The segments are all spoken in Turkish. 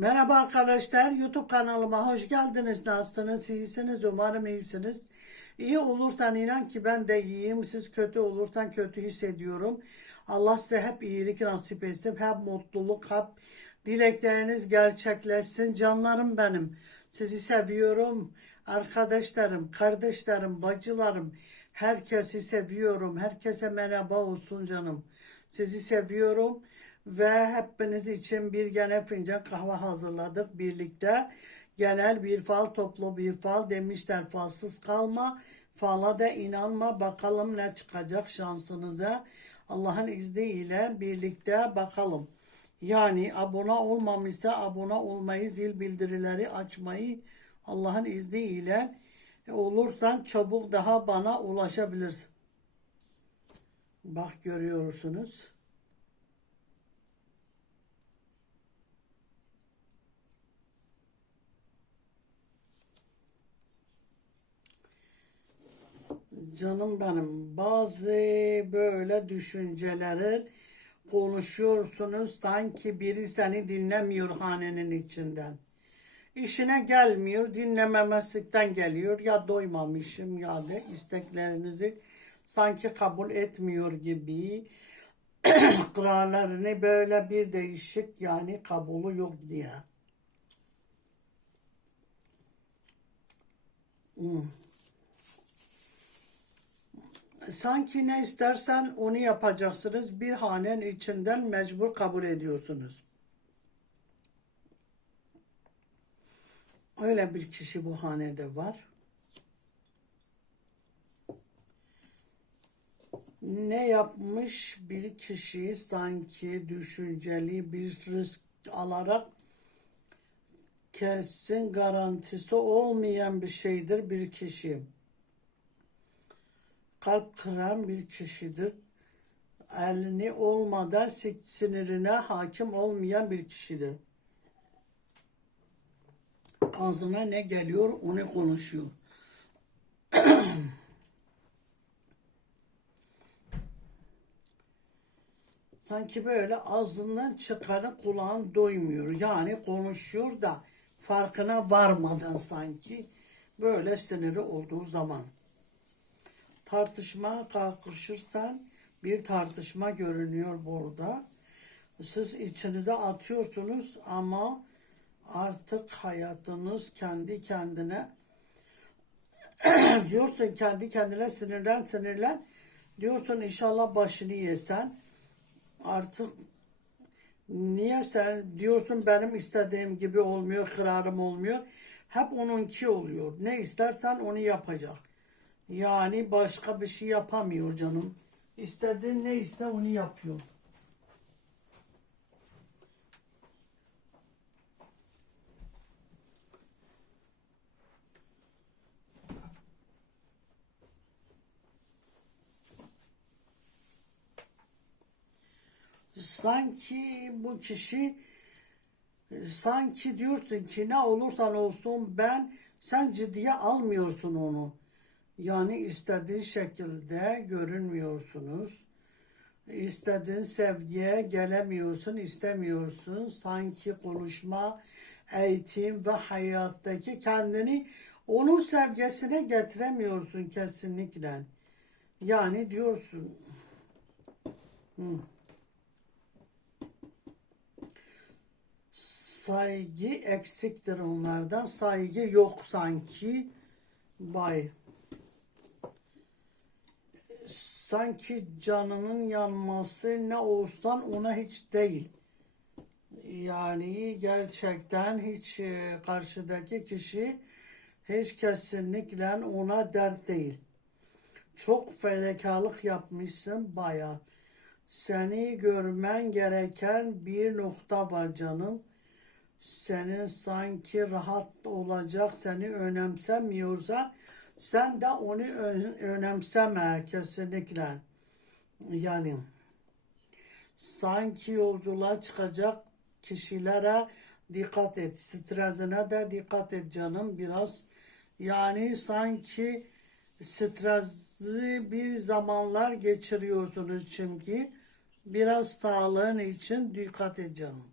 Merhaba arkadaşlar, YouTube kanalıma hoş geldiniz. Nasılsınız? İyisiniz? Umarım iyisiniz. İyi olursan inan ki ben de iyiyim. Siz kötü olursan kötü hissediyorum. Allah size hep iyilik nasip etsin. Hep mutluluk, hep dilekleriniz gerçekleşsin. Canlarım benim. Sizi seviyorum. Arkadaşlarım, kardeşlerim, bacılarım. Herkesi seviyorum. Herkese merhaba olsun canım. Sizi seviyorum ve hepiniz için bir gene fincan kahve hazırladık birlikte. Genel bir fal, toplu bir fal demişler falsız kalma. Fala da inanma bakalım ne çıkacak şansınıza. Allah'ın izniyle birlikte bakalım. Yani abone olmamışsa abone olmayı, zil bildirileri açmayı Allah'ın izniyle olursan çabuk daha bana ulaşabilirsin. Bak görüyorsunuz. Canım benim bazı böyle düşünceleri konuşuyorsunuz sanki biri seni dinlemiyor hanenin içinden. İşine gelmiyor, dinlememezlikten geliyor. Ya doymamışım ya da isteklerinizi sanki kabul etmiyor gibi. Kararlarını böyle bir değişik yani kabulü yok diye. Hmm. Sanki ne istersen onu yapacaksınız. Bir hanen içinden mecbur kabul ediyorsunuz. Öyle bir kişi bu hanede var. Ne yapmış bir kişi sanki düşünceli bir risk alarak kesin garantisi olmayan bir şeydir bir kişi kalp kıran bir kişidir. Elini olmadan sinirine hakim olmayan bir kişidir. Ağzına ne geliyor onu konuşuyor. Sanki böyle ağzından çıkanı kulağın doymuyor. Yani konuşuyor da farkına varmadan sanki böyle siniri olduğu zaman tartışma kalkışırsan bir tartışma görünüyor burada. Siz içinize atıyorsunuz ama artık hayatınız kendi kendine diyorsun kendi kendine sinirlen sinirlen. Diyorsun inşallah başını yesen. Artık niye sen diyorsun benim istediğim gibi olmuyor kararım olmuyor. Hep onunki oluyor. Ne istersen onu yapacak yani başka bir şey yapamıyor canım. İstediğin neyse onu yapıyor. Sanki bu kişi sanki diyorsun ki ne olursan olsun ben sen ciddiye almıyorsun onu. Yani istediğin şekilde görünmüyorsunuz. İstediğin sevgiye gelemiyorsun, istemiyorsun. Sanki konuşma, eğitim ve hayattaki kendini onun sevgisine getiremiyorsun kesinlikle. Yani diyorsun. Hı. Saygı eksiktir onlardan. Saygı yok sanki. Bay sanki canının yanması ne olsan ona hiç değil. Yani gerçekten hiç e, karşıdaki kişi hiç kesinlikle ona dert değil. Çok fedakarlık yapmışsın baya. Seni görmen gereken bir nokta var canım. Senin sanki rahat olacak, seni önemsemiyorsa sen de onu önemseme kesinlikle. Yani sanki yolculuğa çıkacak kişilere dikkat et. Stresine de dikkat et canım biraz. Yani sanki stresli bir zamanlar geçiriyorsunuz çünkü. Biraz sağlığın için dikkat et canım.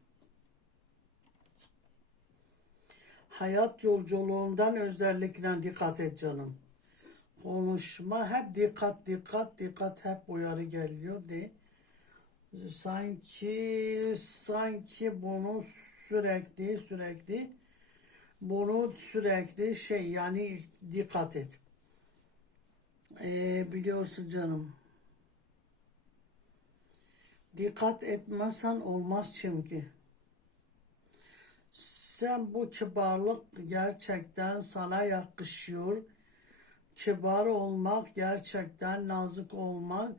Hayat yolculuğundan özellikle dikkat et canım. Konuşma hep dikkat dikkat dikkat hep uyarı geliyor de. Sanki sanki bunu sürekli sürekli bunu sürekli şey yani dikkat et. Ee, biliyorsun canım. Dikkat etmezsen olmaz çünkü. Sen bu kibarlık gerçekten sana yakışıyor. Kibar olmak gerçekten nazik olmak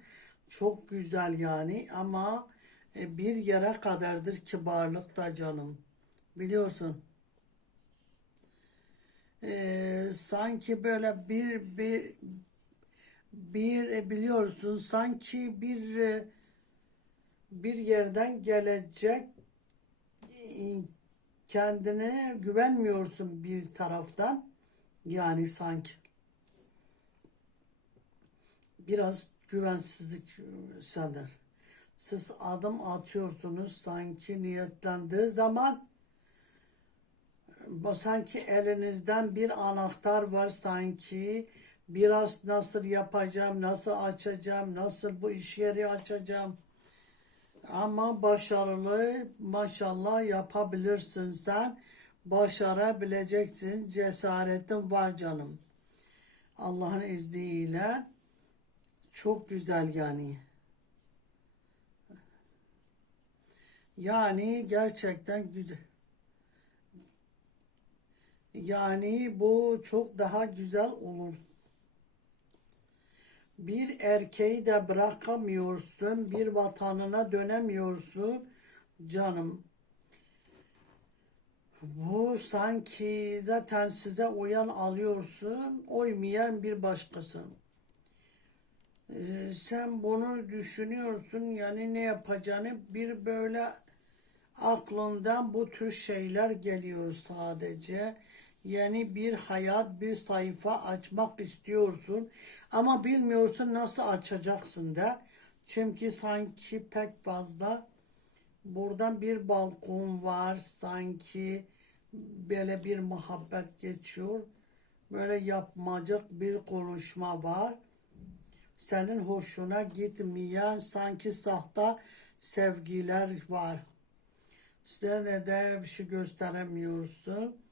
çok güzel yani ama e, bir yere kadardır kibarlık da canım. Biliyorsun. Ee, sanki böyle bir bir bir e, biliyorsun sanki bir e, bir yerden gelecek kendine güvenmiyorsun bir taraftan yani sanki biraz güvensizlik sender. Siz adım atıyorsunuz sanki niyetlendiği zaman sanki elinizden bir anahtar var sanki biraz nasıl yapacağım, nasıl açacağım, nasıl bu iş yeri açacağım. Ama başarılı maşallah yapabilirsin sen. Başarabileceksin. Cesaretin var canım. Allah'ın izniyle çok güzel yani. Yani gerçekten güzel. Yani bu çok daha güzel olur. Bir erkeği de bırakamıyorsun, bir vatanına dönemiyorsun canım. Bu sanki zaten size uyan alıyorsun, uymayan bir başkası. Ee, sen bunu düşünüyorsun yani ne yapacağını bir böyle aklından bu tür şeyler geliyor sadece. Yani bir hayat, bir sayfa açmak istiyorsun ama bilmiyorsun nasıl açacaksın da. Çünkü sanki pek fazla buradan bir balkon var sanki böyle bir muhabbet geçiyor. Böyle yapmacık bir konuşma var. Senin hoşuna gitmeyen sanki sahte sevgiler var. Sen de bir şey gösteremiyorsun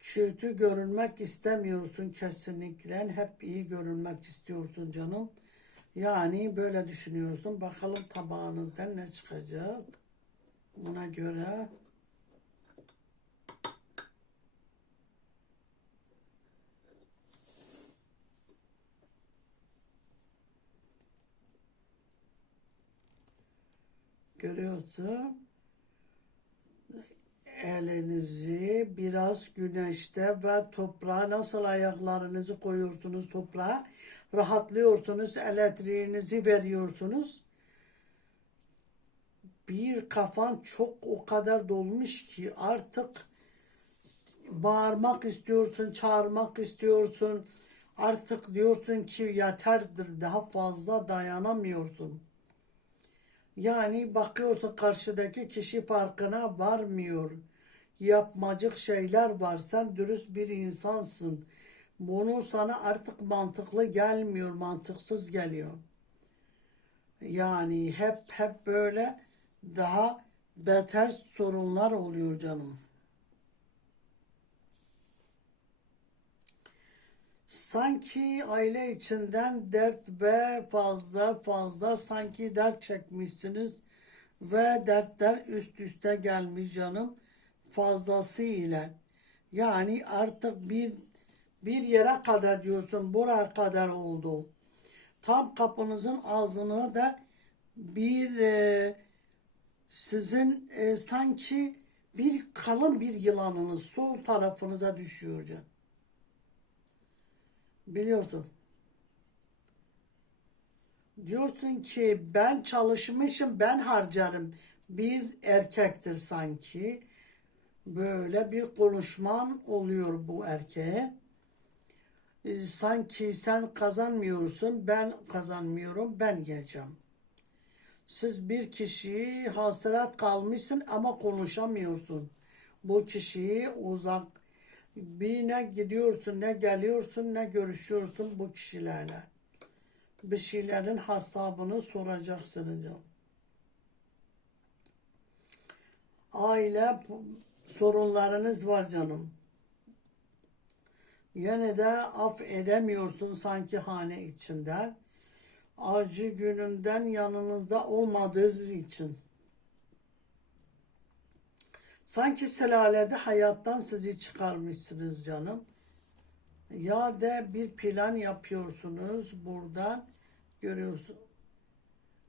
kötü görünmek istemiyorsun kesinlikle. Hep iyi görünmek istiyorsun canım. Yani böyle düşünüyorsun. Bakalım tabağınızdan ne çıkacak. Buna göre görüyorsun elinizi biraz güneşte ve toprağa nasıl ayaklarınızı koyuyorsunuz toprağa rahatlıyorsunuz elektriğinizi veriyorsunuz. Bir kafan çok o kadar dolmuş ki artık bağırmak istiyorsun çağırmak istiyorsun. Artık diyorsun ki yeterdir daha fazla dayanamıyorsun. Yani bakıyorsun karşıdaki kişi farkına varmıyor yapmacık şeyler var. Sen dürüst bir insansın. Bunu sana artık mantıklı gelmiyor, mantıksız geliyor. Yani hep hep böyle daha beter sorunlar oluyor canım. Sanki aile içinden dert ve fazla fazla sanki dert çekmişsiniz ve dertler üst üste gelmiş canım fazlasıyla yani artık bir bir yere kadar diyorsun buraya kadar oldu. Tam kapınızın ağzına da bir e, sizin e, sanki bir kalın bir yılanınız sol tarafınıza düşüyor can. Biliyorsun. Diyorsun ki ben çalışmışım ben harcarım. Bir erkektir sanki böyle bir konuşman oluyor bu erkeğe. E, sanki sen kazanmıyorsun, ben kazanmıyorum, ben yiyeceğim. Siz bir kişiyi hasret kalmışsın ama konuşamıyorsun. bu kişiyi uzak bir ne gidiyorsun ne geliyorsun ne görüşüyorsun bu kişilerle. Bir şeylerin hesabını soracaksınız. Aile sorunlarınız var canım. Yine de af edemiyorsun sanki hane içinden. Acı günümden yanınızda olmadığı için. Sanki selalede hayattan sizi çıkarmışsınız canım. Ya da bir plan yapıyorsunuz buradan görüyorsun.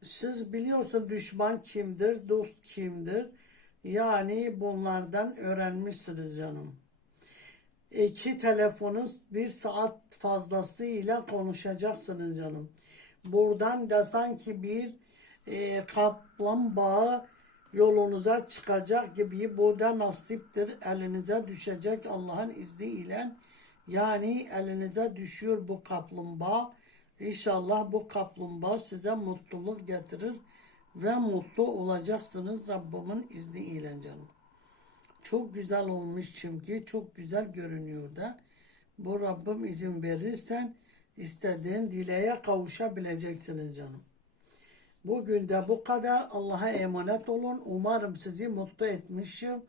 Siz biliyorsun düşman kimdir, dost kimdir. Yani bunlardan öğrenmişsiniz canım. İki telefonun bir saat fazlasıyla konuşacaksınız canım. Buradan da sanki bir e, kaplan bağı yolunuza çıkacak gibi bu da nasiptir. Elinize düşecek Allah'ın izniyle. Yani elinize düşüyor bu kaplumbağa. İnşallah bu kaplumbağa size mutluluk getirir ve mutlu olacaksınız Rabbimin izniyle canım. Çok güzel olmuş çünkü çok güzel görünüyor da. Bu Rabbim izin verirsen istediğin dileğe kavuşabileceksiniz canım. Bugün de bu kadar. Allah'a emanet olun. Umarım sizi mutlu etmişim.